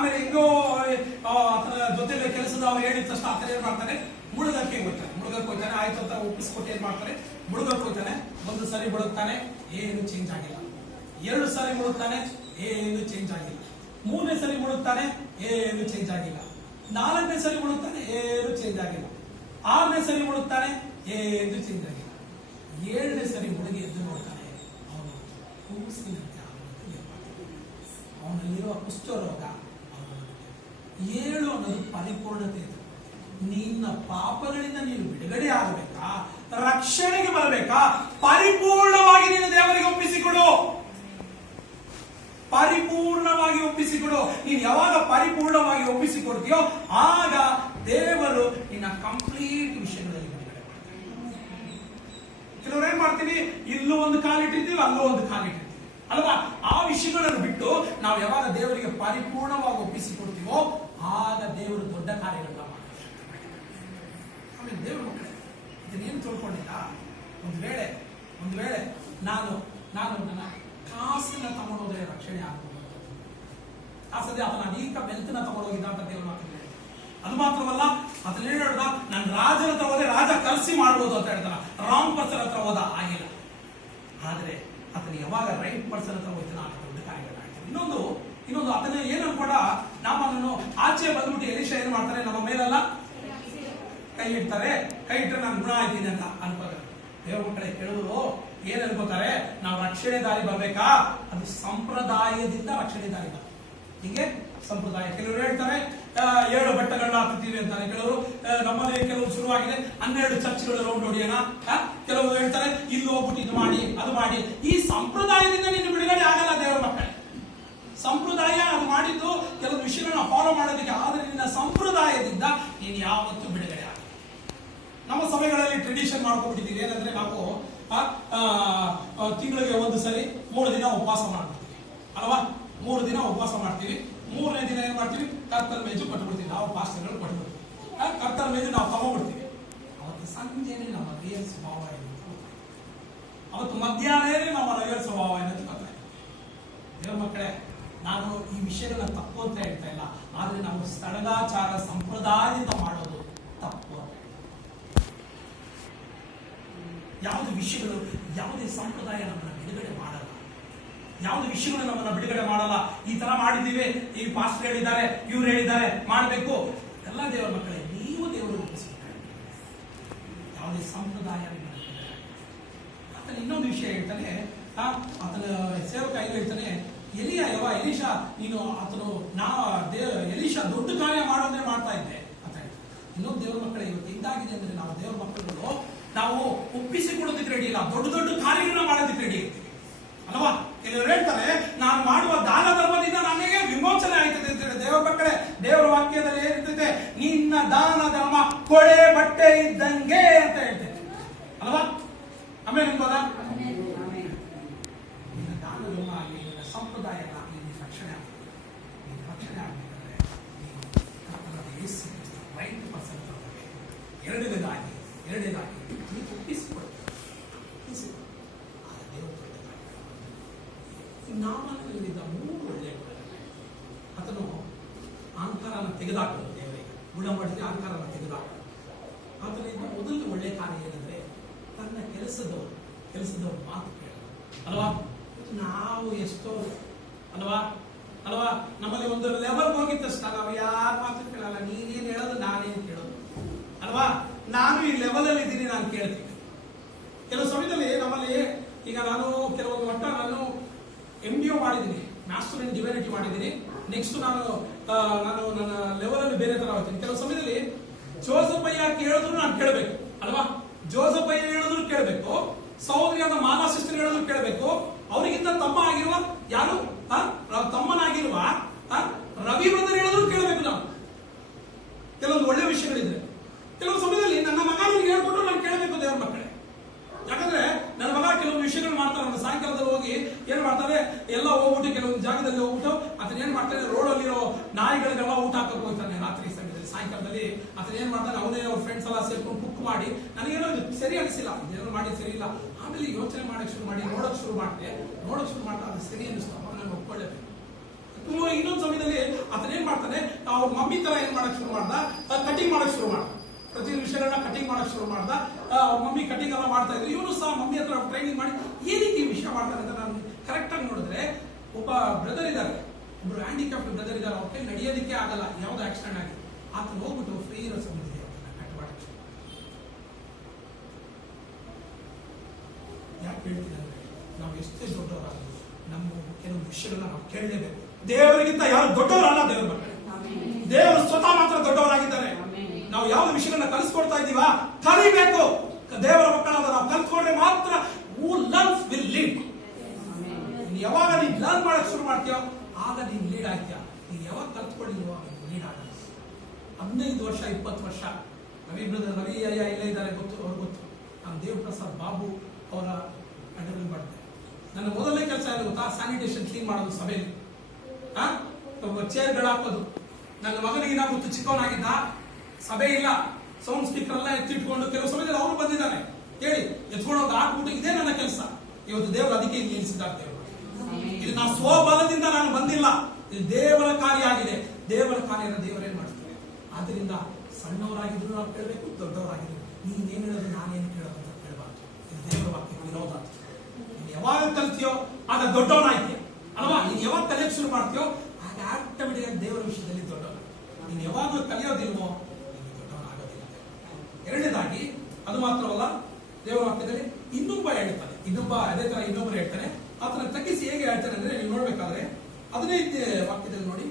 ಆಮೇಲೆ ಹೆಂಗೋ ಆತನ ಜೊತೆಲೆ ಕೆಲಸದ ಅವ್ರು ಹೇಳಿದ ತಕ್ಷಣ ಆತನ ಏನ್ ಮಾಡ್ತಾನೆ, ಮುಳುಗಕ್ಕೆ ಹೋಗ್ತಾನೆ. ಮುಳುಗಕ್ಕೆ ಹೋಗ್ತಾನೆ, ಆಯ್ತು ಅಂತ ಒಪ್ಪಿಸ್ಕೊಟ್ಟು ಏನ್ ಮಾಡ್ತಾನೆ, ಮುಳುಗಕ್ಕೆ ಹೋಗ್ತಾನೆ. ಒಂದು ಸರಿ ಮುಳುಗ್ತಾನೆ, ಏನು ಚೇಂಜ್ ಆಗಿಲ್ಲ. 2 ಸಾರಿ ಮುಳುಗ್ತಾನೆ, ಏನು ಚೇಂಜ್ ಆಗಿಲ್ಲ. 3ನೇ ಸರಿ ಮುಳುಗ್ತಾನೆ, ಏನು ಚೇಂಜ್ ಆಗಿಲ್ಲ. 4ನೇ ಸರಿ ಮುಳುಗ್ತಾನೆ, ಏನು ಚೇಂಜ್ ಆಗಿಲ್ಲ. 6ನೇ ಸರಿ ಮುಳುಗ್ತಾನೆ, ಏನು ಚೇಂಜ್ ಆಗಿಲ್ಲ. 7ನೇ ಸರಿ ಮುಳುಗಿ ಎದ್ದು ನೋಡ್ತಾನೆ, ಅವನು ಕೂಸಿನಂತೆ ಅವನಲ್ಲಿರುವ ಕುಷ್ಠರೋಗ. 7 ಅನ್ನೋದು ಪರಿಪೂರ್ಣತೆ. ನಿನ್ನ ಪಾಪಗಳಿಂದ ನೀನು ಬಿಡುಗಡೆ ಆಗಬೇಕಾ, ರಕ್ಷಣೆಗೆ ಬರಬೇಕಾ, ಪರಿಪೂರ್ಣವಾಗಿ ನೀನು ದೇವರಿಗೆ ಒಪ್ಪಿಸಿಕೊಡು. ಪರಿಪೂರ್ಣವಾಗಿ ಒಪ್ಪಿಸಿಕೊಡು. ನೀನು ಯಾವಾಗ ಪರಿಪೂರ್ಣವಾಗಿ ಒಪ್ಪಿಸಿಕೊಡ್ತೀಯೋ ಆಗ ದೇವರು ನಿನ್ನ ಕಂಪ್ಲೀಟ್ ವಿಷಯಗಳಲ್ಲಿ ಬಿಡುಗಡೆ ಮಾಡ್ತಾರೆ. ಕೆಲವರು ಏನ್ ಮಾಡ್ತೀವಿ, ಇಲ್ಲೂ ಒಂದು ಕಾಲಿಟ್ಟಿರ್ತೀವಿ, ಅಲ್ಲೂ ಒಂದು ಕಾಲಿಟ್ಟಿರ್ತೀವಿ ಅಲ್ವಾ. ಆ ವಿಷಯಗಳನ್ನು ಬಿಟ್ಟು ನಾವು ಯಾವಾಗ ದೇವರಿಗೆ ಪರಿಪೂರ್ಣವಾಗಿ ಒಪ್ಪಿಸಿಕೊಡ್ತೀವೋ ಆಗ ದೇವರು ದೊಡ್ಡ ಕಾರ್ಯಗಳನ್ನ ಮಾಡ್ತಾರೆ. ಆಮೇಲೆ ದೇವರ ಮಕ್ಕಳೇ, ಇದನ್ನೇನು ತಿಳ್ಕೊಂಡಿಲ್ಲ, ಒಂದು ವೇಳೆ ನಾನು ನನ್ನ ಕಾಸಿನ ತಗೊಂಡೋದ್ರೆ ರಕ್ಷಣೆ ಆಗ್ಬೋದು. ಆ ಸದ್ಯ ಅದನ್ನ ಅನೇಕ ಬೆಲ್ತನ ತಗೊಂಡೋಗಿದ್ದ ಅಂತ ದೇವರ ಮಾತು. ಅದು ಮಾತ್ರವಲ್ಲ, ಅದನ್ನ ಹೇಳ್ದ, ನಾನು ರಾಜನ ಹತ್ರ ಹೋದ್ರೆ ರಾಜ ಕರ್ಸಿ ಮಾಡ್ಬೋದು ಅಂತ ಹೇಳ್ತಾನ. ರಾಂಗ್ ಪರ್ಸನ್ ಹತ್ರ ಹೋದ ಆಗಿಲ್ಲ. ಆದ್ರೆ ಅದನ್ನ ಯಾವಾಗ ರೈಟ್ ಪರ್ಸನ್ ಹತ್ರ ಹೋಗ್ತಾನ ಆಗ ದೊಡ್ಡ ಕಾರ್ಯಗಳಾಗ್ತದೆ. ಇನ್ನೊಂದು ಅದನ್ನ ಏನ್ ಅನ್ಕೊಂಡ, ನಮ್ಮನ್ನು ಆಚೆ ಬಂದ್ಬಿಟ್ಟು ಎಲೀಷಾ ಏನ್ ಮಾಡ್ತಾರೆ, ನಮ್ಮ ಮೇಲೆಲ್ಲ ಕೈ ಇಡ್ತಾರೆ. ಕೈ ಇಟ್ಟರೆ ನಾನು ಗುಣ ಆಯ್ತೀನಿ ಅಂತ ಅನ್ಕೋತಾರೆ. ದೇವ್ರ ಮಕ್ಕಳೇ, ಕೆಲವರು ಏನ್ ಅನ್ಕೋತಾರೆ, ನಾವು ರಕ್ಷಣೆ ದಾರಿ ಬರ್ಬೇಕಾ, ಅದು ಸಂಪ್ರದಾಯದಿಂದ ರಕ್ಷಣೆ ದಾರಿ ಬರ್ತದೆ. ಹಿಂಗೆ ಸಂಪ್ರದಾಯ. ಕೆಲವರು ಹೇಳ್ತಾರೆ 7 ಬೆಟ್ಟಗಳನ್ನ ಹಾಕ್ತೀವಿ ಅಂತಾರೆ. ಕೆಲವರು ನಮ್ಮನೆ ಕೆಲವರು ಶುರುವಾಗಿದೆ 12 ಚರ್ಚ್ಗಳು ರೌಂಡ್ ಹೊಡಿಯೋಣ. ಕೆಲವರು ಹೇಳ್ತಾರೆ ಇಲ್ಲಿ ಹೋಗ್ಬಿಟ್ಟು ಇದು ಮಾಡಿ ಅದು ಮಾಡಿ. ಈ ಸಂಪ್ರದಾಯದಿಂದ ನೀನು ಬಿಡುಗಡೆ ಆಗಲ್ಲ ದೇವರ ಮಕ್ಕಳೇ. ಸಂಪ್ರದಾಯ ಅದು ಮಾಡಿದ್ದು ಕೆಲವು ವಿಷಯಗಳನ್ನ ಫಾಲೋ ಮಾಡೋದಕ್ಕೆ, ಆದ್ರೆ ನಿನ್ನ ಸಂಪ್ರದಾಯದಿಂದ ನೀನು ಯಾವತ್ತೂ ಬಿಡುಗಡೆ ಆಗಲ್ಲ. ನಮ್ಮ ಸಭೆಗಳಲ್ಲಿ ಟ್ರೆಡಿಷನ್ ಮಾಡ್ಕೊಂಡ್ಬಿಟ್ಟಿದ್ದೀವಿ. ಏನಂದ್ರೆ ನಾವು ತಿಂಗಳಿಗೆ 1 ಸರಿ 3 ದಿನ ಉಪವಾಸ ಮಾಡ್ಬಿಡ್ತೀವಿ ಅಲ್ವಾ. 3 ದಿನ ಉಪವಾಸ ಮಾಡ್ತೀವಿ. 3ನೇ ದಿನ ಏನ್ ಮಾಡ್ತೀವಿ, ಕರ್ತನ ಮೇಜು ಕೊಟ್ಬಿಡ್ತೀವಿ. ನಾವು ಪಾಸ್ಟರ್ಗಳು ಕೊಟ್ಬಿಡ್ತೀವಿ. ಕರ್ತನ ಮೇಜು ನಾವು ತಗೊಂಡ್ಬಿಡ್ತೀವಿ. ಅವತ್ತು ಸಂಜೆನೆ ನಮ್ಮ ರಿಯಲ್ ಸ್ವಭಾವ ಏನು, ಅವತ್ತು ಮಧ್ಯಾಹ್ನ ನಮ್ಮ ರಿಯಲ್ ಸ್ವಭಾವ ಏನಂತ ಗೊತ್ತಾಯ್ತು. ದೇವ್ರ ಮಕ್ಕಳೇ, ನಾನು ಈ ವಿಷಯಗಳನ್ನ ತಪ್ಪು ಅಂತ ಹೇಳ್ತಾ ಇಲ್ಲ, ಆದ್ರೆ ನಾವು ಸ್ಥಳದಾಚಾರ ಸಂಪ್ರದಾಯದಿಂದ ಮಾಡೋದು ತಪ್ಪು ಅಂತ. ಯಾವುದೇ ವಿಷಯಗಳು, ಯಾವುದೇ ಸಂಪ್ರದಾಯ ನಮ್ಮನ್ನ ಬಿಡುಗಡೆ ಮಾಡಲ್ಲ. ಯಾವುದೇ ವಿಷಯಗಳು ನಮ್ಮನ್ನ ಬಿಡುಗಡೆ ಮಾಡಲ್ಲ. ಈ ತರ ಮಾಡಿದ್ದೀವಿ, ಈ ಪಾಸ್ಟರ್ ಹೇಳಿದ್ದಾರೆ, ಇವ್ರು ಹೇಳಿದ್ದಾರೆ ಮಾಡಬೇಕು. ಎಲ್ಲ ದೇವರ ಮಕ್ಕಳೇ, ನೀವು ದೇವರು ಒಪ್ಪಿಸಿದ್ದಾರೆ. ಯಾವುದೇ ಸಂಪ್ರದಾಯ ಆತನ ಇನ್ನೊಂದು ವಿಷಯ ಹೇಳ್ತಾನೆ, ಆತನ ಸೇವಕ ಹೇಳ್ತಾನೆ, ಎಲೀಷಾ ನೀನು ಎಲೀಷಾ ದೊಡ್ಡ ಕಾರ್ಯ ಮಾಡೋದೇ ಮಾಡ್ತಾ ಇದ್ದೆ ಅಂತ ಹೇಳಿ. ಇನ್ನೊಂದು ದೇವರ ಮಕ್ಕಳೇ, ಇವತ್ತು ಇದ್ದಾಗಿದೆ ಅಂದ್ರೆ ನಾವು ದೇವರ ಮಕ್ಕಳು ನಾವು ಒಪ್ಪಿಸಿಕೊಡೋದಕ್ಕೆ ರೆಡಿ ಇಲ್ಲ, ದೊಡ್ಡ ದೊಡ್ಡ ಕಾರ್ಯಗಳನ್ನ ಮಾಡೋದಕ್ಕೆ ರೆಡಿ ಇರ್ತೀವಿ ಅಲ್ವಾ. ಕೆಲವರು ಹೇಳ್ತಾರೆ ನಾನು ಮಾಡುವ ದಾನ ಧರ್ಮದಿಂದ ನನಗೆ ವಿಮೋಚನೆ ಆಯ್ತದೆ ಅಂತ ಹೇಳಿ. ದೇವರ ಮಕ್ಕಳೇ, ದೇವರ ವಾಕ್ಯದಲ್ಲಿ ಏನಿರ್ತದೆ, ನಿನ್ನ ದಾನ ಧರ್ಮ ಕೊಳೆ ಬಟ್ಟೆ ಇದ್ದಂಗೆ ಅಂತ ಹೇಳ್ತೇನೆ ಅಲ್ವಾ. ಆಮೇಲೆ ನಿಮ್ಗೋದ ನಿನ್ನ ದಾನ ಧರ್ಮ ಆಗಲಿ, ನಿನ್ನ ಸಂಪ್ರದಾಯ ಆಗಲಿ, ನಿನ್ನ ರಕ್ಷಣೆ ಆಗಲಿ. ನಿನ್ನ ರಕ್ಷಣೆ ಆಗಬೇಕಂದ್ರೆ ರೈಟ್ ಪರ್ಸನ್. ಎರಡನೇದಾಗಿ ನೀವು ಒಪ್ಪಿಸಿಕೊಡಿ. ನಾಮನಲ್ಲಿದ್ದ 3 ಒಳ್ಳೆಯ ಗುಣಗಳು. ಆತನು ಅಹಂಕಾರನ ತೆಗೆದಾಕಲು, ದೇವರಿಗೆ ಗುಣ ಮಾಡಿದ್ರೆ ಅಹಂಕಾರನ ತೆಗೆದಾಕಲು. ಆತನಿಂದ ಮೊದಲು ಒಳ್ಳೆಯ ಕಾರ್ಯ ಏನಂದ್ರೆ ತನ್ನ ಕೆಲಸದವರು ಮಾತು ಕೇಳೋದು ಅಲ್ವಾ. ನಾವು ಎಷ್ಟೋ ಅಲ್ವಾ ನಮ್ಮಲ್ಲಿ ಒಂದು ಲೆವೆಲ್ ಹೋಗಿದ್ದ ತಕ್ಷಣ ನಾವು ಯಾರ ಮಾತು ಕೇಳಲ್ಲ. ನೀನೇನು ಹೇಳೋದು ನಾನೇನು ಕೇಳೋದು ಅಲ್ವಾ. ನಾನು ಈ ಲೆವೆಲ್ ಅಲ್ಲಿ ಇದ್ದೀನಿ, ನಾನು ಕೇಳ್ತೀನಿ. ಕೆಲವು ಸಮಯದಲ್ಲಿ ನಮ್ಮಲ್ಲಿ ಈಗ ನಾನು ಕೆಲವೊಂದು ಮಟ್ಟ ನಾನು MDO ಮಾಡಿದ್ದೀನಿ, ಮಾಸ್ಟರ್ ಇನ್ ಡಿವೈನಿಟಿ ಮಾಡಿದ್ದೀನಿ. ನೆಕ್ಸ್ಟ್ ನಾನು ನನ್ನ ಲೆವೆಲ್ ಅಲ್ಲಿ ಬೇರೆ ತರ ಹೋಗ್ತೀನಿ. ಕೆಲವು ಸಮಯದಲ್ಲಿ ಜೋಸಫಯ್ಯ ಕೇಳಿದ್ರು ನಾನು ಕೇಳಬೇಕು ಅಲ್ವಾ. ಜೋಸಫಯ್ಯ ಹೇಳಿದ್ರು ಕೇಳಬೇಕು, ಸಹೋದರಿಯಾದ ಮಾಲಾ ಸಿಸ್ಟರ್ ಹೇಳಿದ್ರು ಕೇಳಬೇಕು. ಅವರಿಗಿಂತ ತಮ್ಮ ಆಗಿರುವ ಯಾರು ತಮ್ಮನಾಗಿರುವ ರವಿ ಬ್ರದರ್ ಹೇಳಿದ್ರು ಕೇಳಬೇಕು ನಾವು. ಕೆಲವೊಂದು ಒಳ್ಳೆ ವಿಷಯಗಳಿದೆ. ಕೆಲವು ಸಮಯದಲ್ಲಿ ನನ್ನ ಮಗ ಹೇಳ್ಕೊಟ್ರು ನಾನು ಕೇಳಬೇಕು ದೇವರ ಮಕ್ಕಳೇ. ಯಾಕಂದ್ರೆ ನನ್ನ ಮಗ ಕೆಲವೊಂದು ವಿಷಯಗಳು ಮಾಡ್ತಾರೆ. ನನ್ನ ಸಾಯಂಕಾಲದಲ್ಲಿ ಹೋಗಿ ಏನ್ ಮಾಡ್ತಾರೆ, ಎಲ್ಲ ಹೋಗ್ಬಿಟ್ಟು ಕೆಲವೊಂದು ಜಾಗದಲ್ಲಿ ಹೋಗ್ಬಿಟ್ಟು ಅದನ್ನ ಏನ್ ಮಾಡ್ತಾನೆ, ರೋಡಲ್ಲಿರೋ ನಾಯಿಗಳಿಗೆಲ್ಲ ಊಟ ಹಾಕಕ್ಕೆ ಹೋಗ್ತಾನೆ. ರಾತ್ರಿ ಸಮಯದಲ್ಲಿ ಸಾಯಂಕಾಲದಲ್ಲಿ ಅದನ್ನ ಏನ್ ಮಾಡ್ತಾನೆ, ಅವನೇ ಅವ್ರ ಫ್ರೆಂಡ್ಸ್ ಎಲ್ಲ ಸೇರ್ಕೊಂಡು ಕುಕ್ ಮಾಡಿ, ನನಗೇನೋ ಸರಿ ಅನಿಸಿಲ್ಲ, ಏನೋ ಮಾಡಿ ಸರಿ ಇಲ್ಲ. ಆಮೇಲೆ ಯೋಚನೆ ಮಾಡಕ್ ಶುರು ಮಾಡಿ ನೋಡಕ್ ಶುರು ಮಾಡ್ತಾ ಅದು ಸರಿ ಅನಿಸ್ತು, ಅವಾಗ ನಾನು ಒಪ್ಕೊಳ್ಳೇಬೇಕು. ಇನ್ನೊಂದು ಸಮಯದಲ್ಲಿ ಆತನ ಏನ್ ಮಾಡ್ತಾನೆ, ಅವ್ರ ಮಮ್ಮಿ ತರ ಏನ್ ಮಾಡಕ್ ಶುರು ಮಾಡ್ದ, ಕಟಿಂಗ್ ಮಾಡಕ್ ಶುರು ಮಾಡ್ದ. ಪ್ರತಿ ವಿಷಯಗಳನ್ನ ಕಟಿಂಗ್ ಮಾಡಕ್ ಶುರು ಮಾಡ್ದ. ಅವ್ರ ಮಮ್ಮಿ ಕಟಿಂಗ್ ಎಲ್ಲ ಮಾಡ್ತಾ ಇದ್ರು. ಇವನು ಸಹ ಮಮ್ಮಿ ಹತ್ರ ಟ್ರೈನಿಂಗ್ ಮಾಡಿ ಏನಕ್ಕೆ ಈ ವಿಷಯ ಮಾಡ್ತಾರೆ ಅಂತ ನಾನು ಕರೆಕ್ಟ್ ಆಗಿ ನೋಡಿದ್ರೆ, ಒಬ್ಬ ಬ್ರದರ್ ಇದ್ದಾರೆ, ಒಬ್ರು ಹ್ಯಾಂಡಿಕ್ಯಾಪ್ಟ್ ಬ್ರದರ್ ಇದ್ದಾರೆ, ಅವ್ರ ಕೈ ನಡೆಯೋದಕ್ಕೆ ಆಗಲ್ಲ, ಯಾವ್ದು ಆಕ್ಸಿಡೆಂಟ್ ಆಗಿದೆ. ಆತನ ಹೋಗ್ಬಿಟ್ಟು ಫ್ರೀ ಇರೋ ಸಮಯದಲ್ಲಿ ಕಟ್ ಮಾಡಕ್ಕೆ ಯಾಕೆ ಹೇಳ್ತೀನಿ ಅಂದ್ರೆ, ನಾವು ಎಷ್ಟೇ ದೊಡ್ಡವರಾಗಲಿ ನಮ್ಮ ಕೆಲವು ವಿಷಯಗಳನ್ನ ನಾವು ಕೇಳಲೇಬೇಕು. ದೇವರಿಗಿಂತ ಯಾರು ದೊಡ್ಡವರಲ್ಲ, ದೇವರ ಮಕ್ಕಳೇ. ದೇವರು ಸ್ವತಃ ಮಾತ್ರ ದೊಡ್ಡವರಾಗಿದ್ದಾರೆ. ನಾವು ಯಾವ ವಿಷಯಗಳನ್ನ ಕಲಿಸ್ಕೊಡ್ತಾ ಇದೀವ ಕಲಿಬೇಕು. ದೇವರ ಮಕ್ಕಳಾದ ನಾವು ಕಲ್ತ್ಕೊಂಡ್ರೆ ಮಾತ್ರ who learns will lead. ಯಾವಾಗ ನೀನ್ ಲರ್ನ್ ಮಾಡಕ್ ಶುರು ಮಾಡ್ತೀಯೋ ಆಗ ನೀನ್ ಲೀಡ್ ಆಗ್ತೀಯ. ನೀನ್ ಯಾವಾಗ ಕಲ್ತ್ಕೊಂಡಿಲ್ವೋ ಲೀಡ್ ಆಗಲ್ಲ. 15 ವರ್ಷ 20 ವರ್ಷ ರವಿ ಅಯ್ಯ ಇಲ್ಲೇ ಇದ್ದಾರೆ, ಗೊತ್ತು, ಅವ್ರು ಗೊತ್ತು. ನಾನು ದೇವಪ್ರಸಾದ್ ಬಾಬು ಅವರ ಅಂಡರ್ಲಿ ಮಾಡಿದೆ. ನನ್ನ ಮೊದಲನೇ ಕೆಲಸ ಏನು ಗೊತ್ತಾ, ಸ್ಯಾನಿಟೇಷನ್ ಕ್ಲೀನ್ ಮಾಡೋದು ಸಭೆಯಲ್ಲಿ, ಚೇರ್ಗಳು ಹಾಕೋದು. ನನ್ನ ಮಗನಿಗೆ ನಾವು ಗೊತ್ತು, ಚಿಕ್ಕವನಾಗಿದ್ದ, ಸಭೆ ಇಲ್ಲ, ಸೌಂಡ್ ಸ್ಪೀಕರ್ ಎಲ್ಲ ಎತ್ತಿಟ್ಕೊಂಡು ಕೆಲವು ಸಮಯದಲ್ಲಿ ಅವರು ಬಂದಿದ್ದಾನೆ, ಹೇಳಿ ಎತ್ಕೊಂಡು ಹಾಕ್ಬಿಟ್ಟು ಇದೇ ನನ್ನ ಕೆಲಸ. ಇವತ್ತು ದೇವರು ಅದಕ್ಕೆ ನಿಲ್ಲಿಸಿದ್ದಾರೆ. ಇದು ನಾ ಸ್ವಬಲದಿಂದ ನಾನು ಬಂದಿಲ್ಲ, ಇದು ದೇವರ ಕಾರ್ಯ ಆಗಿದೆ. ದೇವರ ಕಾರ್ಯನ ದೇವರೇನ್ ಮಾಡ್ತಾರೆ. ಆದ್ರಿಂದ ಸಣ್ಣವರಾಗಿದ್ರು ನಾವು ಕೇಳಬೇಕು, ದೊಡ್ಡವರಾಗಿದ್ರು ನೀನೇನು ಹೇಳೋದು ನಾನೇನು ಕೇಳೋದು ಅಂತ ಕೇಳಬಾರ್ದು. ಇದು ದೇವರ ವಾಕ್ಯ ವಿರೋಧ. ನೀನು ಯಾವಾಗ ಕಲ್ತೀಯೋ ಆಗ ದೊಡ್ಡವನಾಯ್ತೀಯ ಅಲ್ವಾ. ನೀನು ಯಾವಾಗ ಕಲಿಯಕ್ಕೆ ಶುರು ಮಾಡ್ತೀಯೋ ಆಗ ಆಟೋಮೆಟಿಕ್ ಆಗಿ ದೇವರ ವಿಷಯದಲ್ಲಿ ದೊಡ್ಡವನ. ನೀನು ಯಾವಾಗಲೂ ಕಲಿಯೋದಿಲ್ವೋ ನೀನು ದೊಡ್ಡವನಾಗೋದಿಲ್ಲ. ಎರಡನೇದಾಗಿ ಅದು ಮಾತ್ರವಲ್ಲ, ದೇವರ ವಾಕ್ಯದಲ್ಲಿ ಇನ್ನೊಬ್ಬ ಹೇಳ್ತಾನೆ, ಅದೇ ತರ ಇನ್ನೊಬ್ಬರು ಹೇಳ್ತಾನೆ. ಆತನ ತಗ್ಗಿಸಿ ಹೇಗೆ ಹೇಳ್ತಾನೆ ಅಂದ್ರೆ, ನೀವು ನೋಡ್ಬೇಕಾದ್ರೆ 15ನೇ ವಾಕ್ಯದಲ್ಲಿ ನೋಡಿ,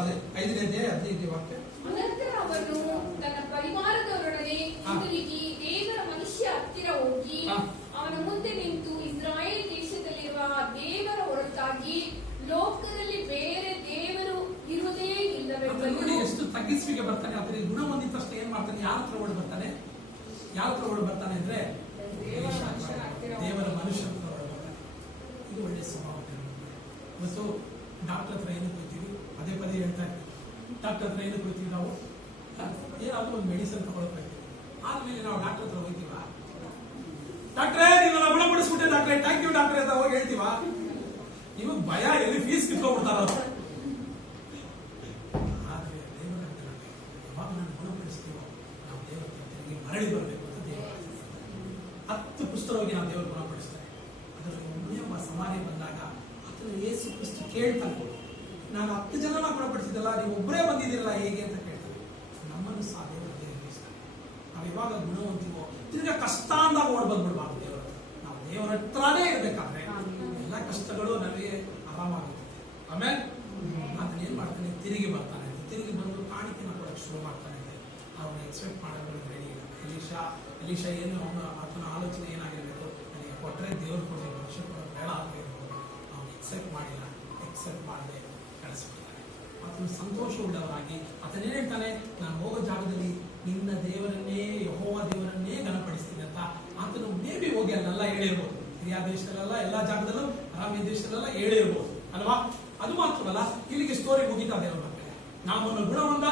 ಅದೇ 5ನೇ ವಾಕ್ಯ. ಅನಂತರ ಅವನು ತನ್ನ ಪರಿವಾರದವರೊಡನೆ ಹಿಂದಿರುಗಿ ದೇವರ ಮನುಷ್ಯ ಹತ್ತಿರ ಹೋಗಿ ಅವನ ಮುಂದೆ ನಿಂತು, ಇಸ್ರಾಯೇಲ್ ದೇಶದಲ್ಲಿರುವ ದೇವರ ಹೊರತಾಗಿ ಲೋಕದಲ್ಲಿ ಬೇರೆ ದೇವರು ಇರುವುದೇ ಇಲ್ಲವೆಂದು. ನೋಡಿ ಎಷ್ಟು ತಗ್ಗಿಸುವಿಕೆ ಬರ್ತಾನೆ. ಅದರಲ್ಲಿ ಗುಣ ಹೊಂದಿದ ತಕ್ಷಣ ಏನ್ ಮಾಡ್ತಾನೆ, ಯಾರ ಹತ್ರ ಓಡಿ ಬರ್ತಾನೆ, ಅಂದ್ರೆ ದೇವರ ಮನುಷ್ಯ ಹತ್ರ ಓಡಿ ಬರ್ತಾನೆ. ಇದು ಒಳ್ಳೆ ಸ್ವಭಾವ. ಮತ್ತು ಡಾಕ್ಟರ್ ಹತ್ರ ಏನಕ್ಕೆ ಹೋಗ್ತೀವಿ, ಪದೇ ಪದೇ ಹೇಳ್ತಾ ಇರ್ತೀವಿ, ಡಾಕ್ಟರ್ ಹತ್ರ ಏನಕ್ಕೆ ಹೋಗ್ತೀವಿ ನಾವು, ಏನಾದ್ರೂ ಒಂದು ಮೆಡಿಸಿನ್ ತಗೊಳ್ಬೇಕು. ಆದ್ಮೇಲೆ ನಾವು ಡಾಕ್ಟರ್ ಹತ್ರ ಹೋಗ್ತೀವ, ಡಾಕ್ಟ್ರೇ ನೀವೆಲ್ಲ ಗುಣಪಡಿಸ್ಬಿಟ್ಟೆ ಡಾಕ್ಟ್ರೇ, ಥ್ಯಾಂಕ್ ಯು ಡಾಕ್ಟ್ರೇ ಅಂತ ಹೋಗಿ ಹೇಳ್ತೀವ. ಇವಾಗ ಭಯ, ಎಲ್ಲಿ ಫೀಸ್ ಕಿತ್ಕೊಂಡ್ಬಿಡ್ತಾರ. ಆದ್ರೆ ದೇವರ ಯಾವಾಗ ನಾನು ಗುಣಪಡಿಸ್ತೀವೋ ನಾವು ದೇವರ ತಿರುಗಿ ಮರಳಿ ಬರಬೇಕು ಅಂತ ದೇವರ 10 ಪುಸ್ತಕವಾಗಿ ನಾವು ದೇವರು ಗುಣಪಡಿಸ್ತಾರೆ. ಅದರಲ್ಲಿ ಒಬ್ಬ ಸಮಾಧಿ ಬಂದಾಗ ಅದನ್ನು ಯೇಸು ಕ್ರಿಸ್ತ ಕೇಳ್ತಾನೆ, ನಾನು 10 ಜನನ ಗುಣಪಡಿಸಿದಲ್ಲ, ನೀವು ಒಬ್ಬರೇ ಬಂದಿದ್ದೀರಲ್ಲ ಹೇಗೆ ಅಂತ ಕೇಳ್ತಾರೆ. ನಮ್ಮನ್ನು ಸಹ ದೇವರು ನಿರ್ಮಿಸ್ತಾರೆ. ನಾವು ಯಾವಾಗ ಗುಣವಂತೀವೋ ತಿರ್ಗಾ ಕಷ್ಟ ಅಂದಾಗ ಓಡ್ ಬಂದ್ಬಿಡ್ಬಾರ್ದು ದೇವರ. ನಾವು ದೇವರ ಹತ್ರನೇ ಇರ್ಬೇಕಾದ್ರೆ ಎಲ್ಲ ಕಷ್ಟಗಳು ನಮಗೆ ಆರಾಮಾಗುತ್ತೆ. ಆಮೇಲೆ ಅದನ್ನ ಏನ್ ಮಾಡ್ತಾನೆ, ತಿರುಗಿ ಬರ್ತಾನೆ. ತಿರುಗಿ ಬಂದು ಕಾಣಿಕೆನ ಕೊಡಕ್ಕೆ ಶುರು ಮಾಡ್ತಾನೆ. ಅವನು ಎಕ್ಸ್ಪೆಕ್ಟ್ ಮಾಡೋದು ರೆಡಿ ಇಲ್ಲ. ಎಲೀಷ ಏನು ಆತನ ಆಲೋಚನೆ ಏನಾಗಿರ್ಬೇಕು, ನನಗೆ ಕೊಟ್ಟರೆ ದೇವ್ರು ಕೊಡಲಿ, ಮನುಷ್ಯ ಕೊಡೋದು ಬೇಡ ಆಗಿರ್ಬೋದು. ಅವನು ಎಕ್ಸೆಪ್ಟ್ ಮಾಡಿಲ್ಲ, ಎಕ್ಸೆಪ್ಟ್ ಮಾಡದೆ ಕಳಿಸ್ಬಿಡ್ತಾನೆ. ಆತನು ಸಂತೋಷ ಉಳ್ಳವರಾಗಿ ಆತನೇನ್ ಹೇಳ್ತಾನೆ, ನಾನು ಹೋಗೋ ಜಾಗದಲ್ಲಿ ನಿನ್ನ ದೇವರನ್ನೇ, ಯೆಹೋವ ದೇವರನ್ನೇ ಘನಪಡಿಸ್ತೀನಿ ಅಂತ. ಆತನು ಮೇಬಿ ಹೋಗಿ ಅಲ್ಲೆಲ್ಲ ಹೇಳಿರ್ಬೋದು, ಹಿರಿಯ ದೇಶದಲ್ಲೆಲ್ಲ ಎಲ್ಲಾ ಜಾಗದಲ್ಲೂ, ಅರಾಮ್ಯ ದೇಶದಲ್ಲೆಲ್ಲ ಹೇಳಿರ್ಬೋದು ಅಲ್ವಾ. ಅದು ಮಾತ್ರವಲ್ಲ, ಇಲ್ಲಿಗೆ ಸ್ಟೋರಿ ಮುಗಿತಾ ದೇವರ ಮಕ್ಕಳೇ. ನಾವೊಂದು ಗುಣವಂದ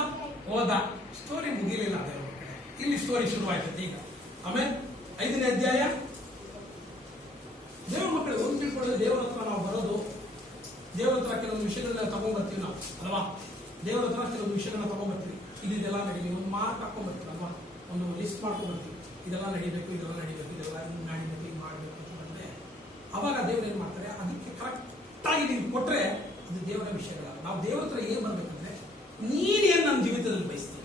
ಹೋದ, ಸ್ಟೋರಿ ಮುಗಿಲಿಲ್ಲ ದೇವರ ಮಕ್ಕಳೇ. ಇಲ್ಲಿ ಸ್ಟೋರಿ ಶುರುವಾಯ್ತದೆ ಈಗ. ಆಮೇಲೆ 5ನೇ ಅಧ್ಯಾಯ. ದೇವರ ಮಕ್ಕಳು ಒಂದು ತಿಳ್ಕೊಳ್ಳೋದು, ದೇವರ ಹತ್ರ ನಾವು ಬರೋದು, ದೇವರ ಹತ್ರ ಕೆಲವೊಂದು ವಿಷಯಗಳನ್ನ ತಗೊಂಡ್ಬರ್ತೀವಿ ನಾವು ಅಲ್ವಾ. ದೇವರ ಹತ್ರ ಕೆಲವೊಂದು ವಿಷಯಗಳನ್ನ ತಗೊಂಡ್ಬರ್ತೀವಿ. ಇದೆಲ್ಲ ನಡೀಲಿ, ಒಂದು ಮಾರ್ಕ್ ಹಾಕೊಂಡ್ಬರ್ತೀವಿ ಅಲ್ವಾ, ಒಂದು ಲಿಸ್ಟ್ ಮಾಡ್ಕೊಂಡ್ಬರ್ತೀವಿ. ಇದೆಲ್ಲ ನಡಿಬೇಕು, ಇದೆಲ್ಲ ನಡಿಬೇಕು, ಇದೆಲ್ಲ ಹಿಂಗ್ ನಡಿಬೇಕು, ಹಿಂಗ್ ಮಾಡ್ಬೇಕು ಅಂತ ಬಂದ್ರೆ ಅವಾಗ ದೇವ್ರು ಏನ್ ಮಾಡ್ತಾರೆ, ಅದಕ್ಕೆ ಕರೆಕ್ಟ್ ಆಗಿ ನೀವು ಕೊಟ್ರೆ ಅದು ದೇವರ ವಿಷಯಗಳ. ನಾವು ದೇವರ ಹತ್ರ ಏನ್ ಬರ್ಬೇಕಂದ್ರೆ, ನೀನೇನ್ ನನ್ನ ಜೀವಿತದಲ್ಲಿ ಬಯಸ್ತೀಯ,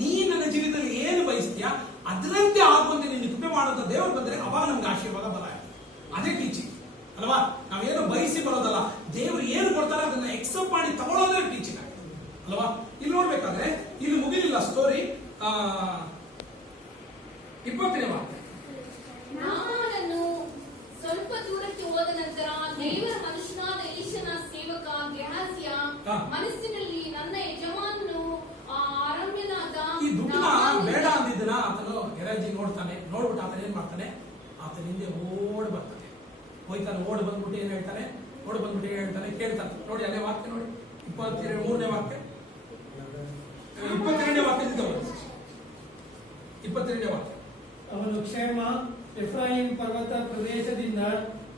ನೀನ್ ನನ್ನ ಜೀವಿತದಲ್ಲಿ ಏನು ಬಯಸ್ತೀಯ ಅದರಂತೆ ಆಗುವಂತೆ ನಿನ್ನ ಕೃಪೆ ಮಾಡುವಂತ ದೇವರು ಬಂದ್ರೆ ಅವಾಗ ನಮ್ಗೆ ಆಶೀರ್ವಾದ ಬರ. ಅದೇ ಟೀಚಿಂಗ್ ಅಲ್ವಾ. ನಾವೇನು ಬಯಸಿ ಬರೋದಲ್ಲ, ದೇವರು ಏನು ಕೊಡ್ತಾರೆ ಅದನ್ನ ಎಕ್ಸೆಪ್ಟ್ ಮಾಡಿ ತಗೊಳ್ಳೋದೇ ಟೀಚಿಂಗ್ ಆಗಿದೆ ಅಲ್ವಾ. ಇಲ್ಲಿ ನೋಡ್ಬೇಕಾದ್ರೆ ಇಲ್ಲಿ ಮುಗಿಲಿಲ್ಲ ಸ್ಟೋರಿ. 20ನೇ ವಾಕ್ಯ. ನಾಮಾನನು ಸ್ವಲ್ಪ ದೂರಕ್ಕೆ ಹೋದ ನಂತರ ದೇವರ ಮನುಷ್ಯನಾದ ಎಲೀಷನ ಸೇವಕ ಗೆಹಾಜಿಯ ಮನಸ್ಸಿನಲ್ಲಿ, ನನ್ನ ಯಜಮಾನನು ಅರಮ್ಯನಾದ ಈ ದುಡ್ಡನ್ನ ಬೇಡ ಅಂದಿದ್ದನ್ನ ಆತನು ಗೆರಾಜಿ ನೋಡ್ತಾನೆ. ನೋಡ್ಬಿಟ್ಟು ಆತನ ಏನ್ ಮಾಡ್ತಾನೆ, ಆತನ ಹಿಂದೆ ಓಡ್ ಬರ್ತಾನೆ. ಹೋಯ್ತಾನೆ, ಓಡ್ ಬಂದ್ಬಿಟ್ಟು ಏನ್ ಹೇಳ್ತಾನೆ, ಕೇಳ್ತಾನೆ. ನೋಡಿ ಅದೇ ವಾಕ್ಯ ನೋಡಿ, 23ನೇ ವಾಕ್ಯ, 22ನೇ ವಾಕ್ಯದಿಂದ 22ನೇ ವಾಕ್ಯ. ಅವನು ಕ್ಷೇಮ ಎಫ್ರಾಯಿಂ ಪರ್ವತ ಪ್ರದೇಶದಿಂದ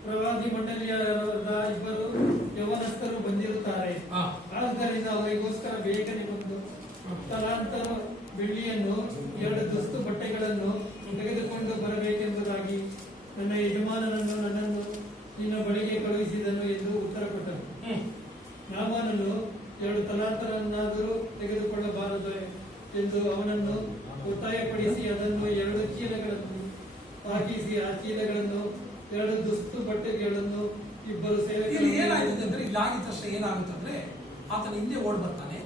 ಪ್ರವಾದಿ ಮಂಡಳಿಯರಾದ ಇಬ್ಬರು ಯೌವನಸ್ಥರು ಬಂದಿರುತ್ತಾರೆ. ಆದ್ದರಿಂದ ಅವರಿಗೋಸ್ಕರ ಬೇಗನೆ ಬಂದು ತಲಾಂತರ ಬೆಳ್ಳಿಯನ್ನು 2 ದುಸ್ತು ಬಟ್ಟೆಗಳನ್ನು ತೆಗೆದುಕೊಂಡು ಬರಬೇಕೆಂಬುದಾಗಿ ನನ್ನ ಯಜಮಾನನನ್ನು ನನ್ನನ್ನು ನಿನ್ನ ಬಳಿಗೆ ಕಳುಹಿಸಿದನು ಎಂದು ಉತ್ತರ ಕೊಟ್ಟನು. ನಾಮಾನನು 2 ತಲಾಂತರನ್ನಾದರೂ ತೆಗೆದುಕೊಳ್ಳಬಾರದು ಎಂದು ಅವನನ್ನು ಒತ್ತಾಯಪಡಿಸಿ ಅದನ್ನು 2 ಚೀಲಗಳನ್ನು ಹಾಕಿಸಿ ಆ ಚೀಲಗಳನ್ನು 2 ದುಸ್ತು ಬಟ್ಟೆಗಳನ್ನು ಇಬ್ಬರು ಇಲ್ಲಿ ಏನಾಗುತ್ತೆ ಅಂದ್ರೆ ಇಲ್ಲಿ ಆಗಿದ ತಕ್ಷಣ ಏನಾಗುತ್ತೆ ಅಂದ್ರೆ ಆತನ ಹಿಂದೆ ಓಡ್ ಬರ್ತಾನೆ.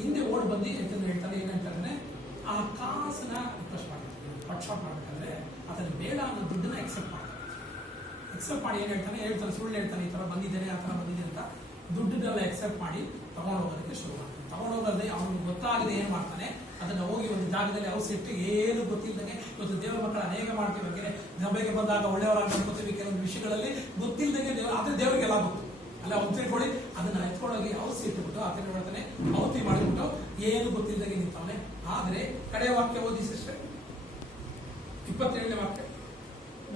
ಹಿಂದೆ ಓಡ್ ಬಂದು ಹೇಳ್ತಾನೆ ಏನಂತಾನೆ ಆ ಕಾಸನ್ನ ರಿಕ್ವೆಸ್ಟ್ ಮಾಡ್ತಾನೆ. ವಾಟ್ಸಾಪ್ ಮಾಡ್ಬೇಕಂದ್ರೆ ಆತನ ಬೇಡ ಅನ್ನೋ ದುಡ್ಡನ್ನ ಎಕ್ಸೆಪ್ಟ್ ಮಾಡಿ ಹೇಳ್ತಾನೆ ಸುಳ್ಳು ಹೇಳ್ತಾನೆ, ಈ ತರ ಬಂದಿದ್ದೇನೆ ಆ ತರ ಬಂದಿದೆ ಅಂತ ದುಡ್ಡನ್ನೆಲ್ಲ ಎಕ್ಸೆಪ್ಟ್ ಮಾಡಿ ತಗೊಂಡೋಗೋದಕ್ಕೆ ಶುರು ಮಾಡ್ತಾನೆ. ತಗೊಂಡೋಗದೆ ಅವನಿಗೆ ಗೊತ್ತಾಗದೆ ಏನ್ ಮಾಡ್ತಾನೆ, ಅದನ್ನ ಹೋಗಿ ಒಂದು ಜಾಗದಲ್ಲಿ ಅವ್ರು ಸೆಟ್ಟು ಏನು ಗೊತ್ತಿಲ್ಲದಂಗೆ, ಇವತ್ತು ದೇವರ ಮಕ್ಕಳ ಅನೇಕ ಮಾಡ್ತೀವಿ, ಸಭೆಗೆ ಬಂದಾಗ ಒಳ್ಳೆಯವರಾಗಿ ನಡ್ಕೋತೀವಿ, ಕೆಲವೊಂದು ವಿಷಯಗಳಲ್ಲಿ ಗೊತ್ತಿಲ್ಲದಂಗೆ ಆದ್ರೆ ದೇವರಿಗೆಲ್ಲ ಗೊತ್ತು ಅಲ್ಲ, ಅವ್ರು ತಿಳ್ಕೊಳ್ಳಿ ಅದನ್ನ ಎತ್ಕೊಂಡೋಗಿ ಔಸಿ ಇಟ್ಟುಬಿಟ್ಟು ಆತನ ಮಾಡ್ತಾನೆ, ಔತಿ ಮಾಡಿಬಿಟ್ಟು ಏನು ಗೊತ್ತಿಲ್ಲದಂಗೆ ನಿಂತವನೆ. ಆದ್ರೆ ಕಡೆಯ ವಾಕ್ಯ ಓದಿ ಸಿಸ್ಟರ್, 27ನೇ ವಾಕ್ಯ.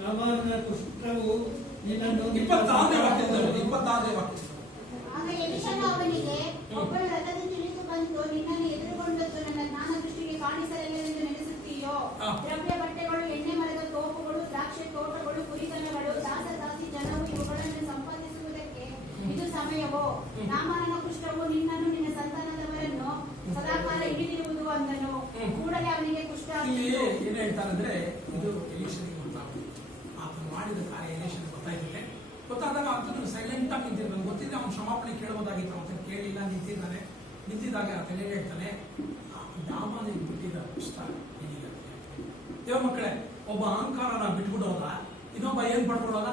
ನಾಮಾನನ ಕುಷ್ಠವು ನಿನ್ನನ್ನು 26ನೇ ವಾಕ್ಯ. ಆಗ ಎಲೀಷನು ಅವನಿಗೆ, ಒಬ್ಬನು ರಥದಿಂದ ಇಳಿದು ಬಂದು ನಿನ್ನನ್ನು ಎದುರುಗೊಂಡದ್ದು ನನ್ನ ಜ್ಞಾನ ದೃಷ್ಟಿಗೆ ಕಾಣಿಸಲಿಲ್ಲವೆಂದು ನೆನೆಸುತ್ತೀಯೋ? ದ್ರವ್ಯ ಬಟ್ಟೆಗಳು, ಎಣ್ಣೆ ಮರದ ತೋಪುಗಳು, ದ್ರಾಕ್ಷಿ ತೋಟಗಳು, ಕುರಿದನಗಳು, ದಾಸಿ ಜನವು ಇವುಗಳನ್ನು ಸಂಪಾದಿಸುವುದಕ್ಕೆ ಇದು ಸಮಯವೋ? ನಾಮಾನನ ಕುಷ್ಠವು ನಿನ್ನನ್ನು ನಿನ್ನ ಸಂತಾನದವರನ್ನು ಸದಾಕಾಲ ಹಿಡಿದಿರುವುದು ಅಂದನು. ಕೂಡಲೇ ಅವನಿಗೆ ಕುಷ್ಠ ಏನ್ ಹೇಳ್ತಾರಂದ್ರೆ ಇದು ಎಲೀಷನಿಗೆ ಗೊತ್ತಾಗ್ತದೆ. ಆತನು ಮಾಡಿದ ಕಾರ್ಯ ಎಲೀಷನ್ ಗೊತ್ತಾದಾಗ ಆತನು ಸೈಲೆಂಟ್ ಆಗಿ ನಿಂತಿರ್ತಾನೆ. ನಮ್ಗೆ ಗೊತ್ತಿದ್ರೆ ಅವ್ನು ಕ್ಷಮಾಪಣೆ ಕೇಳಬಹುದಾಗಿತ್ತು, ಅವನು ಕೇಳಿಲ್ಲ, ನಿಂತಿದ್ದಾಗ ಆತನ ಏನ್ ಹೇಳ್ತಾನೆ, ನಾಮಾನಿಗೆ ಬಿಟ್ಟಿದ್ದ ಕುಷ್ಠ ಏನಿಲ್ಲ. ದೇವ ಮಕ್ಕಳೇ, ಒಬ್ಬ ಅಹಂಕಾರನ ಬಿಟ್ಬಿಡೋದ, ಇನ್ನೊಬ್ಬ ಏನ್ ಪಡ್ಕೊಡೋದ?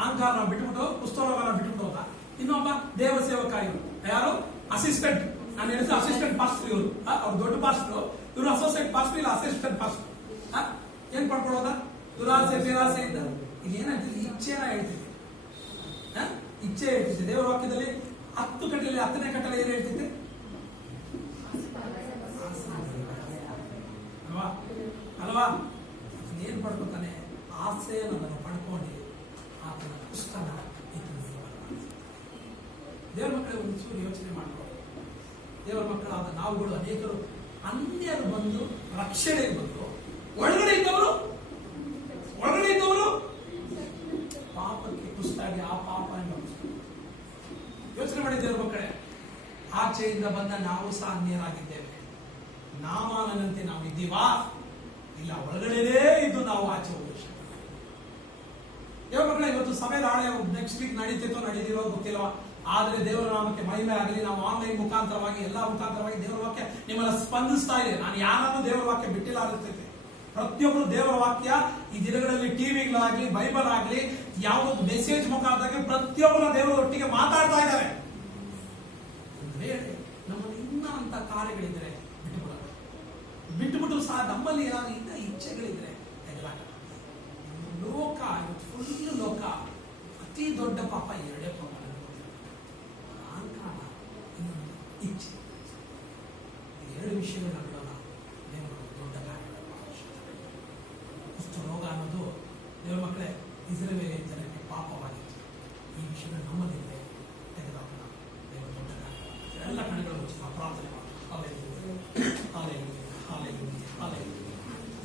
ಅಹಂಕಾರನ ಬಿಟ್ಬಿಟ್ಟು ಕುಷ್ಠರೋಗನ ಬಿಟ್ಬಿಡೋದ. ಇನ್ನೊಬ್ಬ ದೇವ ಸೇವಕ, ಇವರು ಯಾರು ಅಸಿಸ್ಟೆಂಟ್, ನಾನು ಹೇಳಿದ ಅಸಿಸ್ಟೆಂಟ್ ಪಾಸ್ಟರ್, ಇವರು ಅವ್ರು ದೊಡ್ಡ ಪಾಸ್ಟರ್, ಇವರು ಅಸೋಸಿಯೇಟ್ ಪಾಸ್ಟರ್, ಇಲ್ಲ ಅಸಿಸ್ಟೆಂಟ್ ಪಾಸ್ಟರ್. ಏನ್ ಪಡ್ಕೊಳ್ಳೋದ? ದುರಾಸೆ ಫೇರಾಸೆಯಿಂದ. ಇಲ್ಲಿ ಏನಾಗ್ತಿದೆ, ಇಚ್ಛೆನ ಹೇಳ್ತಿದ್ದೆ, ಇಚ್ಛೆ ಹೇಳ್ತಿದ್ದೆ. ದೇವರ ವಾಕ್ಯದಲ್ಲಿ 10 ಕಟ್ಟಲೆ 10ನೇ ಕಟ್ಟಲೆ ಏನ್ ಹೇಳ್ತಿದ್ದೆ ಅಲ್ವಾ? ಏನ್ ಪಡ್ಕೊತಾನೆ? ಆಸೆಯನ್ನು ಪಡ್ಕೊಂಡು ಆತನ ಪುಸ್ತಕ ದೇವರ ಮಕ್ಕಳ ಒಂಚೂರು ಯೋಚನೆ ಮಾಡ್ಕೊಂಡು, ದೇವರ ಮಕ್ಕಳಾದ ನಾವುಗಳು ಅನೇಕರು ಅನ್ಯರು ಬಂದು ರಕ್ಷಣೆಗೆ ಬಂದು ಒಳಗಡೆ ಇದ್ದವರು ಪಾಪಕ್ಕೆ ಪುಸ್ತಕ, ಆ ಪಾಪ ಎಂಬ ಪುಸ್ತಕ. ಯೋಚನೆ ಮಾಡಿದ್ದೇವೆ ಮಕ್ಕಳೇ, ಆಚೆಯಿಂದ ಬಂದ ನಾವು ಸಹ ಅನ್ಯರಾಗಿದ್ದೇವೆ. ನಾಮಾನಂತೆ ನಾವು ಇದ್ದೀವಾ? ಇಲ್ಲ, ಒಳಗಡೆನೇ ಇದ್ದು ನಾವು ಆಚೆ ಹೋಗಿ. ದೇವರ ಮಕ್ಕಳೇ, ಇವತ್ತು ಸಭೆ ನಾಳೆ ನೆಕ್ಸ್ಟ್ ವೀಕ್ ನಡೀತಿತ್ತೋ ನಡೀತಿರೋ ಗೊತ್ತಿಲ್ವಾ, ಆದ್ರೆ ದೇವರ ನಾಮಕ್ಕೆ ಮಹಿಮೆ ಆಗಲಿ. ನಾವು ಆನ್ಲೈನ್ ಮುಖಾಂತರವಾಗಿ ಎಲ್ಲಾ ಮುಖಾಂತರವಾಗಿ ದೇವರ ವಾಕ್ಯ ನಿಮ್ಮನ್ನ ಸ್ಪಂದಿಸ್ತಾ ಇದೆ. ನಾನು ಯಾರನ್ನು ದೇವರ ವಾಕ್ಯ ಬಿಟ್ಟಿಲ್ಲ ಅನ್ನಿಸ್ತೈತೆ. ಪ್ರತಿಯೊಬ್ಬರು ದೇವರ ವಾಕ್ಯ ಈ ದಿನಗಳಲ್ಲಿ ಟಿವಿಗಳಾಗ್ಲಿ, ಬೈಬಲ್ ಆಗ್ಲಿ, ಯಾವುದೊಂದು ಮೆಸೇಜ್ ಮುಖಾಂತರ ಪ್ರತಿಯೊಬ್ಬರ ದೇವರ ಒಟ್ಟಿಗೆ ಮಾತಾಡ್ತಾ ಇದ್ದಾರೆ. ನಮ್ಮಲ್ಲಿ ಇನ್ನ ಅಂತ ಕಾರ್ಯಗಳಿದ್ರೆ ಬಿಟ್ಟುಬಿಟ್ಟು ಸಹ ನಮ್ಮಲ್ಲಿ ಏನಾದ್ರು ಇನ್ನ ಇಚ್ಛೆಗಳಿದ್ರೆ ತೆಗೆದಾಕ. ಲೋಕ ಫುಲ್ ಲೋಕ, ಅತಿ ದೊಡ್ಡ ಪಾಪ ಎರಡೇ ಪಾಪ, ಅಹಂಕಾರ, ಇಚ್ಛೆ. ಎರಡು ವಿಷಯಗಳನ್ನ ಬಿಡೋಣ. ದೇವರ ದೊಡ್ಡ ಕಾರ್ಯಗಳು. ಕುಷ್ಠರೋಗ ಅನ್ನೋದು ದೇವರ ಮಕ್ಕಳೇ ಇಸ್ರಾಯೇಲ್ ಜನಕ್ಕೆ ಪಾಪವಾಗಿತ್ತು. ಈ ವಿಷಯಗಳು ನಮ್ಮಲ್ಲಿದೆ, ತೆಗೆದಾಕೋಣ. ದೇವರ ದೊಡ್ಡ ಕಾರ್ಯ. ಎಲ್ಲ ಕಣಗಳು ಮುಚ್ಚಿ ಪ್ರಾರ್ಥನೆ ಮಾಡಿ.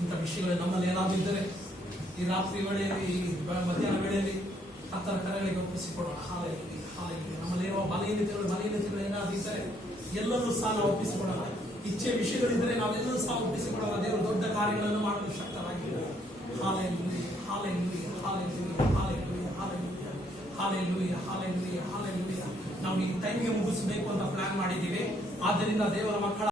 ಇಂಥ ವಿಷಯಗಳು ನಮ್ಮಲ್ಲಿ ಏನಾದ್ರು ಇದ್ದರೆ ಈ ರಾತ್ರಿ ವೇಳೆಯಲ್ಲಿ, ಈ ಮಧ್ಯಾಹ್ನ ವೇಳೆಯಲ್ಲಿ ಆತನ ಕರೆಗಳಿಗೆ ಒಪ್ಪಿಸಿಕೊಡೋಣ. ನಮ್ಮಲ್ಲಿರುವ ಬಲಹೀನತೆಗಳು ಏನಾದ್ರು ಇದ್ದರೆ ಎಲ್ಲರೂ ಸಹ ನಾವು ಒಪ್ಪಿಸಿಕೊಡೋಣ. ಇಚ್ಛೆ ವಿಷಯಗಳಿದ್ದರೆ ನಾವೆಲ್ಲರೂ ಸಹ ಒಪ್ಪಿಸಿಕೊಡೋಣ. ದೇವರು ದೊಡ್ಡ ಕಾರ್ಯಗಳನ್ನು ಮಾಡಲು ಶಕ್ತರಾಗಿದ್ದಾರೆ. ನಾವು ಈ ಟೈಮ್ಗೆ ಮುಗಿಸಬೇಕು ಅಂತ ಪ್ಲಾನ್ ಮಾಡಿದ್ದೀವಿ. ಆದ್ದರಿಂದ ದೇವರ ಮಕ್ಕಳ